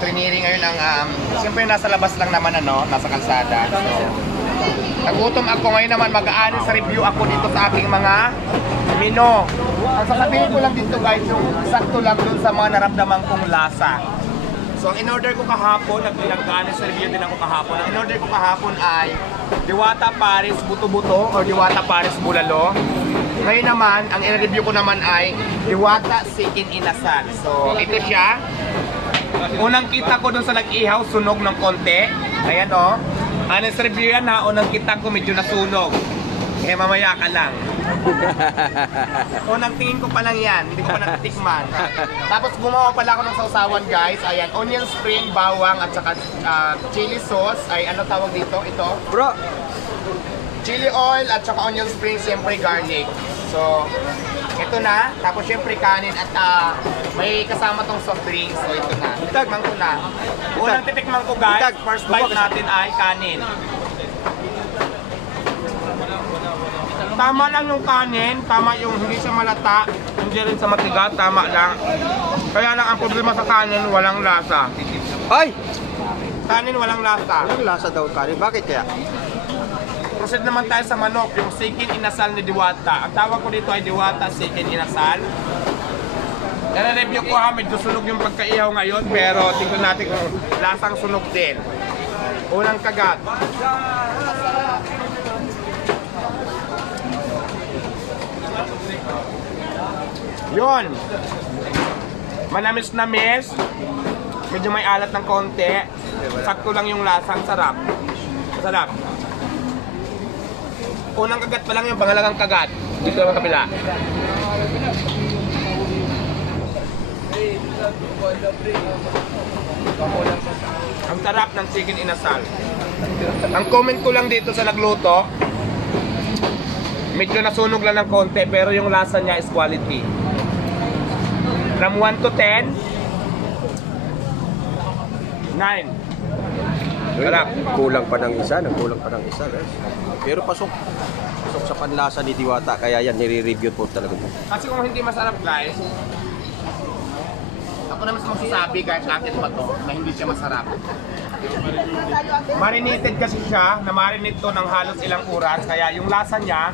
Triniri ngayon ang, siyempre nasa labas lang naman nasa kalsada. So, nagutom ako ngayon naman, mag-aanis review ako dito sa aking mga menu. Ang sasabihin ko lang dito guys, yung sakto lang dun sa mga naramdaman kong lasa. So ang in-order ko kahapon, nag-aanis review din ako kahapon. Ang in-order ko kahapon ay Diwata Paris Buto-Buto or Diwata Paris Bulalo. Ngayon naman, ang in-review ko naman ay Diwata Sikin Inasal. So ito siya. Unang kita ko dun sa nag-ihaw, sunog ng konti. Ayan o. Honest review yan ha, unang kita ko medyo nasunog. Eh mamaya ka lang. Unang tingin ko pa lang yan, hindi ko pa natitikman. Tapos gumawa pala ako ng sausawan guys. Ayan, onion spring, bawang at saka chili sauce. Ay ano tawag dito? Ito? Bro! Chili oil at saka onion spring, siyempre garlic. So, ito na. Tapos siyempre kanin at may kasama tong soft drinks. So ito na. Titikman ko na. Unang titikman ko guys, first bite natin ay kanin. Tama lang yung kanin, tama yung hindi siya malata, hindi rin sa matigas, tama lang. Kaya lang ang problema sa kanin, walang lasa. Ay! Kanin walang lasa. Anong lasa daw kanin? Bakit kaya? Proceed naman tayo sa manok, yung Sikin Inasal ni Diwata. Ang tawag ko dito ay Diwata Sikin Inasal. Nare-review ko ha, medyo sunog yung pagkaihaw ngayon, pero tingnan natin kung lasang sunog din. Unang kagat. Yun. Manamis-namis. Medyo may alat ng konti. Sakto lang yung lasa. Ang sarap. Sarap. Unang kagat pa lang yung pangalangang kagat. Dito naman kapila. Ang sarap ng chicken inasal. Ang comment ko lang dito sa nagluto, medyo nasunog lang ng konti pero yung lasa niya is quality. From 1 to 10, 9. Sarap. Kulang pa ng isa, nagkulang pa ng isa. Guys. Pero pasok. Pasok sa panlasa ni Diwata, kaya yan, nire-review po talaga. Kasi kung hindi masarap guys, ako naman magsasabi guys, akin pa to, na hindi siya masarap. Marinated kasi siya, na-marinate to ng halos ilang oras, kaya yung lasa niya,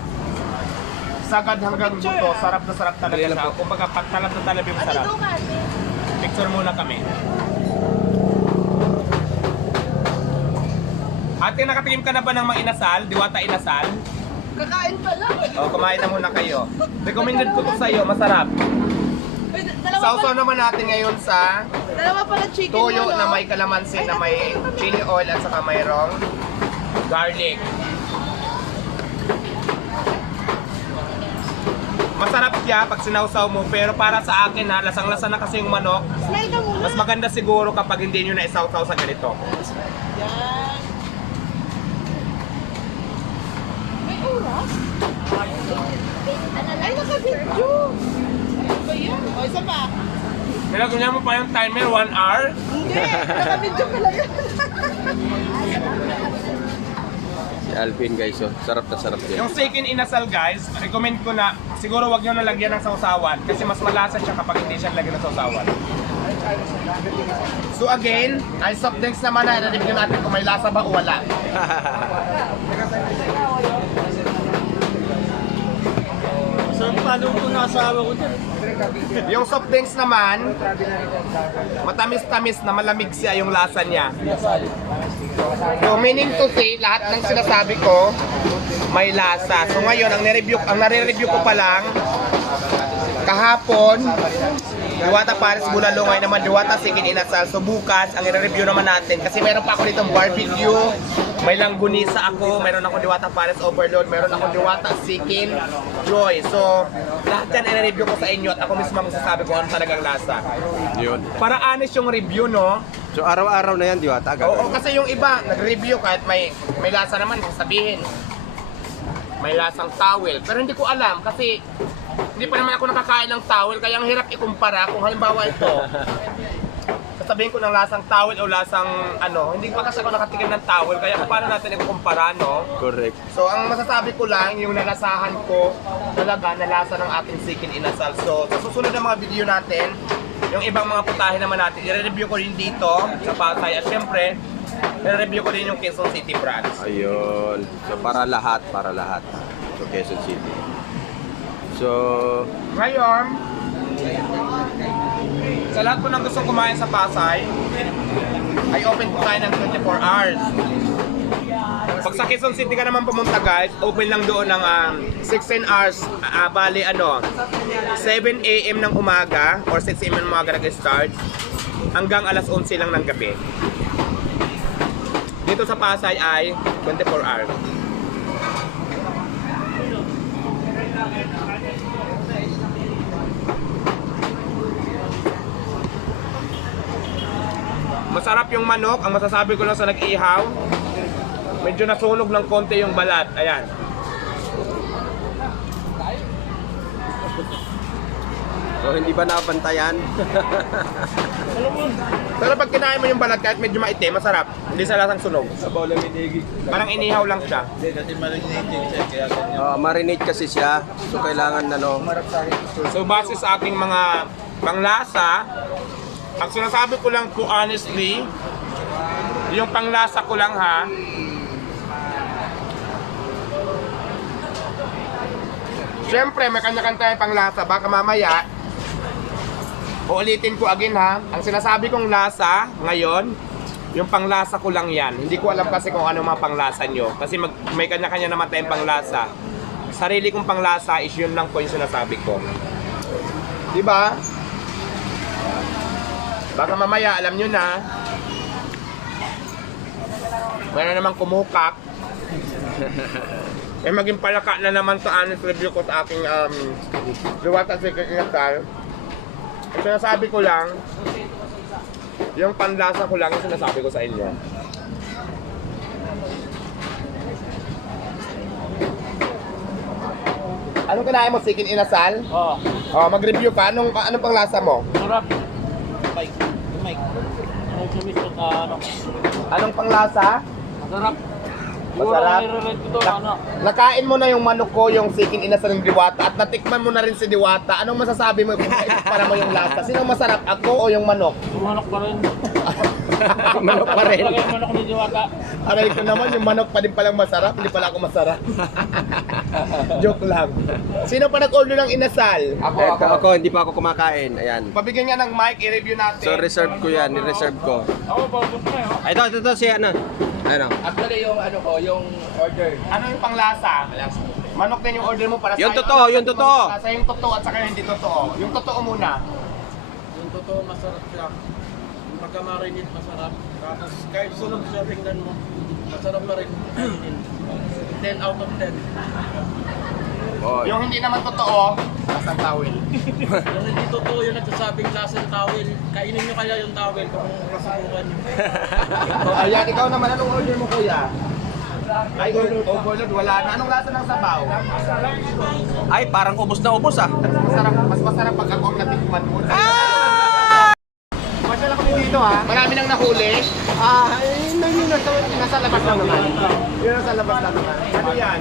sagad hanggang buto, sarap na sarap talaga siya. Kumbaga, pagtalab na talab yung sarap. Picture muna kami. Ate, nakatingin ka na ba ng mga inasal? Diwata inasal? Kakain pa lang. O, kumain na muna kayo. Recommended ko to sa'yo, masarap. Sausaw naman natin ngayon sa Dalawa pala chicken toyo mo, no? na may kalamansi, na may chili oil at saka mayroong garlic. Masarap siya pag sinausaw mo, pero para sa akin ha, lasang-lasa na kasi yung manok. Smell ka muna. Mas maganda siguro kapag hindi nyo na isausaw sa ganito. Yan. May oras? Ay, naka-video. Ano ba yan? O, isa pa. Nilagyan mo pa yung timer, 1 hour. Hindi, naka-video pala yan. Si Alvin guys, oh, sarap na sarap yan. Yung Sikin Inasal guys, recommend ko na siguro wag nyo na lagyan ng sausawan kasi mas malasa siya kapag hindi siya lagyan ng sausawan. So again, ay soft drinks naman na i-review natin kung may lasa ba o wala. Saan paano ko nasawa ko dyan? Yung soft drinks naman, matamis-tamis na malamig siya yung lasa niya. So meaning to say, lahat ng sinasabi ko may lasa. So ngayon, ang nare-review ko pa lang kahapon, Diwata Paris Bulalo, ngayon naman Diwata Sikin Inasal. So bukas, ang i-review naman natin, kasi meron pa ako ditong barbecue, may langgunisa ako, meron ako Diwata Paris Overload, meron ako Diwata Sikin Joy. So lahat yan i-review ko sa inyo at ako mismo magsasabi kung ano talagang lasa. Yun. Para honest yung review, no? So araw-araw na yan, Diwata. Oo, kasi yung iba, nag-review kahit may lasa naman, sabihin may lasang towel. Pero hindi ko alam kasi hindi pa naman ako nakakain ng towel, kaya ang hirap ikumpara kung halimbawa ito. Sasabihin ko ng lasang towel o lasang ano, hindi pa kasi ako nakatikim ng towel, kaya paano natin ikumpara, no? Correct. So ang masasabi ko lang, yung nalasahan ko talaga na lasa ng ating Sikin Inasal. So sa susunod na mga video natin, yung ibang mga putahe naman natin, i-review ko rin dito sa Pasay. At syempre, i-review ko din yung Quezon City branch. Ayun. So para lahat. So Quezon City. So, Ngayon, sa lahat po ng gustong kumain sa Pasay, ay open po tayo ng 24 hours. Pag sa Quezon City ka naman pumunta guys, open lang doon ng 16 hours, bali 7 AM ng umaga or 6 AM ng umaga nag-start hanggang alas 11 lang ng gabi. Dito sa Pasay ay 24 hours. Masarap yung manok, ang masasabi ko lang sa nag-ihaw. Medyo nasunog ng konti yung balat. Ayan. so hindi ba nabantayan? Pero pag kinain mo yung balat kahit medyo maitim, masarap. Hindi sa lasang sunog. Parang inihaw lang siya. Marinate kasi siya. So kailangan So base sa aking mga panglasa, ang sinasabi ko lang po honestly, yung panglasa ko lang ha, siyempre may kanya-kanya tayong panglasa, baka mamaya, uulitin ko again ha, ang sinasabi kong lasa ngayon, yung panglasa ko lang yan. Hindi ko alam kasi kung ano mga panglasa nyo, kasi may kanya-kanya naman tayong panglasa. Sarili kong panglasa is yun lang po yung sinasabi ko. Diba? Baka mamaya, alam nyo na, meron namang kumukak. Eh maging palaka na naman sa honest review ko sa aking Diwata Secret Inasal. Ang sinasabi ko lang, yung panlasa ko lang yung sinasabi ko sa inyo. Anong kinain mo? Chicken Inasal? Oo. Oh, mag-review ka. Anong panglasa mo? Sarap. Mike. Ano sumisot ano? Anong panglasa? Masarap. Siguro Masarap. nire-rate ko to ano. Nakain mo na yung manok ko, yung chicken inasal ng Diwata, at natikman mo na rin si Diwata. Anong masasabi mo kung para mo yung lasa? Sino masarap, ako o yung manok? Sumanok pa rin. Manok pa rin. Lagay yung manok ni Diwata. Aray ko naman, yung manok pa din palang masarap, hindi pala ako masarap. Joke lang. Sino pa nag-order ng inasal? Ako, hindi pa ako kumakain. Ayan. Pabigyan niya ng mic, i-review natin. So reserve ko yan. Ni-reserve ko. Ako, paubos na yun. Ito si ano? Ano? Actually, yung ano ko, yung order. Ano yung panglasa? Manok din yung order mo para Yung sa'yo. totoo, Ano yung totoo. Sa yung totoo at saka yung hindi totoo. Yung totoo muna. Yung totoo, masarap siya. Yung pagka-marinate, masarap. Tapos kahit sunog siya, tingnan mo. Masarap pa rin. 10 out of 10. Oh, Yung hindi naman totoo, lasang tawil. Yung hindi totoo yung nagsasabing lasang tawel, kainin nyo kaya yung tawel kung kasubukan nyo. So, ayan, ikaw naman, anong order mo kuya? Ay, overload, wala na. Anong lasa ng sabaw? Ay, parang ubos na ubos ah. Mas masarap pag ako ang natikman mo. Masyala kami dito ha. Marami nang nahuli. Yun nasa labas lang naman. Yun nasa labas lang naman. Ano yan?